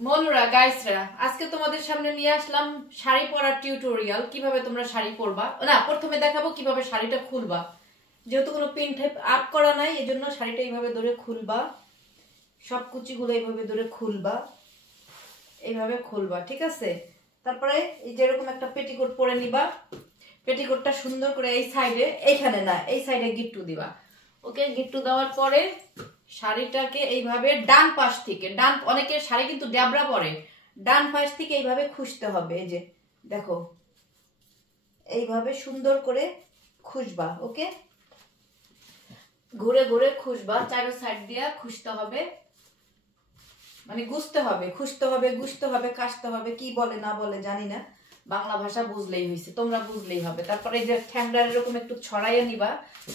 বন্ধুরা গাইসরা আজকে তোমাদের সামনে নিয়ে আসলাম শাড়ি পরার টিউটোরিয়াল। কিভাবে তোমরা শাড়ি পরবা, না প্রথমে দেখাবো কিভাবে শাড়িটা খুলবা। যেহেতু কোনো পিন টাইপ আপ করা নাই, এজন্য শাড়িটা এইভাবে ধরে খুলবা, সব কুচিগুলো এইভাবে ধরে খুলবা, এইভাবে খুলবা, ঠিক আছে। তারপরে এই যেরকম একটা পেটিকোট পরে নিবা, পেটিকোটটা সুন্দর করে এই সাইডে, এইখানে না এই সাইডে গিট্টু দিবা। ওকে, গিট্টু দেওয়ার পরে শাড়িটাকে এইভাবে ডান পাশ থেকে, অনেকের শাড়ি কিন্তু ড্যাবরা পরে, ডান পাশ থেকে এইভাবে খুঁজতে হবে। এই যে দেখো, এইভাবে সুন্দর করে খুঁজবা। ওকে, ঘুরে ঘুরে খুঁজবা, চারো সাইড দিয়ে খুঁজতে হবে, মানে গুছতে হবে, খুঁজতে হবে, গুছতে হবে, কাশতে হবে, কি বলে না বলে জানি না, বাংলা ভাষা বুঝলেই হয়েছে, তোমরা বুঝলেই হবে। তারপরে এই যে ঠ্যাংরা এরকম একটু ছড়াইয়ে নিবা,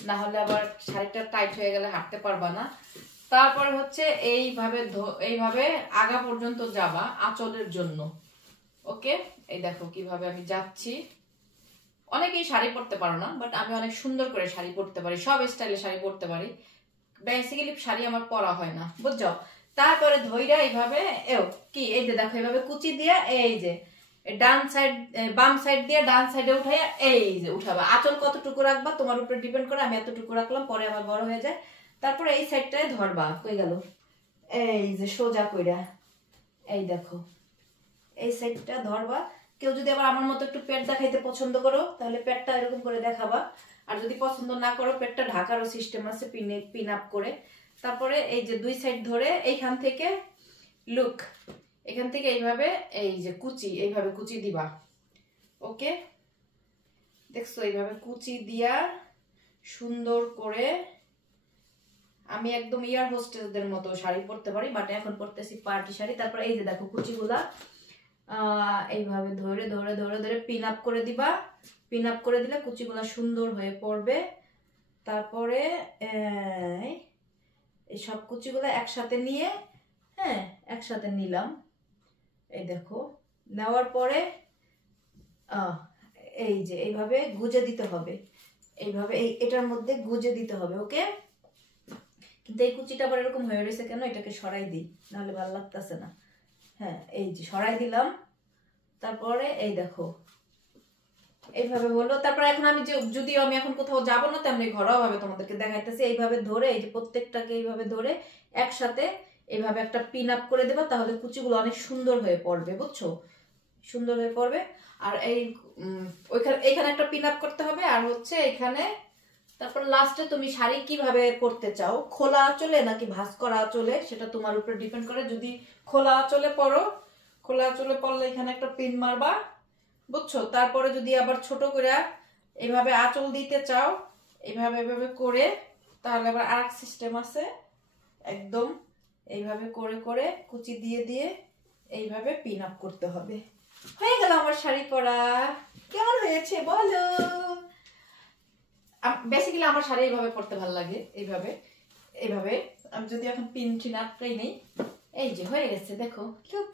না হলে আবার শাড়িটা টাইট হয়ে গেলে হাঁটতে পারবা না। তারপরে হচ্ছে এইভাবে আগা পর্যন্ত যাবা আঁচলের জন্য। ওকে, এই দেখো কিভাবে আমি যাচ্ছি। অনেকেই শাড়ি পরতে পারো না, বাট আমি অনেক সুন্দর করে শাড়ি পরতে পারি, সব স্টাইলে শাড়ি পরতে পারি। বেসিক্যালি শাড়ি আমার পরা হয় না, বুঝছো। তারপরে ধইরা এইভাবে কি এই যে দেখো, এইভাবে কুচি দিয়া এই যে ডান সাইড বাম সাইড দিয়ে ডান সাইডে উঠাইয়া এই যে উঠাবা। আঁচল কতটুকু রাখবা তোমার উপরে ডিপেন্ড করে, আমি এতটুকু রাখলাম, পরে আমার বড় হয়ে যায়। তারপরে এই সাইডটায় ধরবা, কই গেল, এই যে সোজা কইরা এই দেখো এই সাইডটা ধরবা। কেউ যদি আবার আমার মতো একটু পেট দেখাইতে পছন্দ করো, তাহলে পেটটা এরকম করে দেখাবা। আর যদি পছন্দ না করো, পেটটা ঢাকারও সিস্টেম আছে পিন আপ করে। তারপরে এই যে দুই সাইড ধরে এইখান থেকে লুক, এখান থেকে এইভাবে এই যে কুচি, এইভাবে কুচি দিবা। ওকে, দেখছো এইভাবে কুচি দিয়া সুন্দর করে, আমি একদম ইয়ার হোস্টেসদের মতো শাড়ি পরতে পারি, বাট এখন পরতেছি পার্টি শাড়ি। তারপরে এই যে দেখো কুচিগুলা এইভাবে ধরে ধরে ধরে ধরে পিন আপ করে দিবা। পিন আপ করে দিলে কুচিগুলা সুন্দর হয়ে পড়বে। তারপরে এই সব কুচিগুলা একসাথে নিয়ে, হ্যাঁ একসাথে নিলাম, এই দেখো। নেওয়ার পরে এই যে এইভাবে গুজে দিতে হবে, এইভাবে এটার মধ্যে গুজে দিতে হবে। ওকে, কিন্তু এই কুচিটা আবার এরকম হয়ে রয়েছে কেন, এটাকে সরাই দিই, নাহলে ভালো লাগতেছে না। হ্যাঁ, এই যে সরাই দিলাম। তারপরে এই দেখো এইভাবে হলো। তারপরে এখন আমি যদিও আমি এখন কোথাও যাবো না, তেমনি ঘরোয়া ভাবে তোমাদেরকে দেখাইতেছি। এইভাবে ধরে এই যে প্রত্যেকটাকে এইভাবে ধরে একসাথে এইভাবে একটা পিন আপ করে দেবা, তাহলে কুচিগুলো অনেক সুন্দর হয়ে পড়বে, বুঝছো, সুন্দর হয়ে পড়বে। আর এইখানে একটা পিন আপ করতে হবে, আর হচ্ছে এখানে। তারপর লাস্টে তুমি শাড়ি কিভাবে পরতে চাও, খোলা আঁচলে নাকি ভাঁজ করা আঁচলে, সেটা তোমার উপরে ডিপেন্ড করে। যদি খোলা আঁচলে পরো, খোলা আঁচলে পরলে এখানে একটা পিন মারবা, বুঝছো। তারপরে যদি আবার ছোট করে এইভাবে আঁচল দিতে চাও, এইভাবে এইভাবে করে, তাহলে আবার আরেক সিস্টেম আছে, একদম এইভাবে করে করে কুচি দিয়ে দিয়ে এইভাবে পিন আপ করতে হবে। হয়ে গেল আমার শাড়ি পরা। কেমন হয়েছে বলো। বেসিক্যালি আমার শাড়ি এইভাবে পরতে ভালো লাগে, এইভাবে এইভাবে। আমি যদি এখন পিন টিন আটকাই নেই, এই যে হয়ে গেছে দেখো, লুক।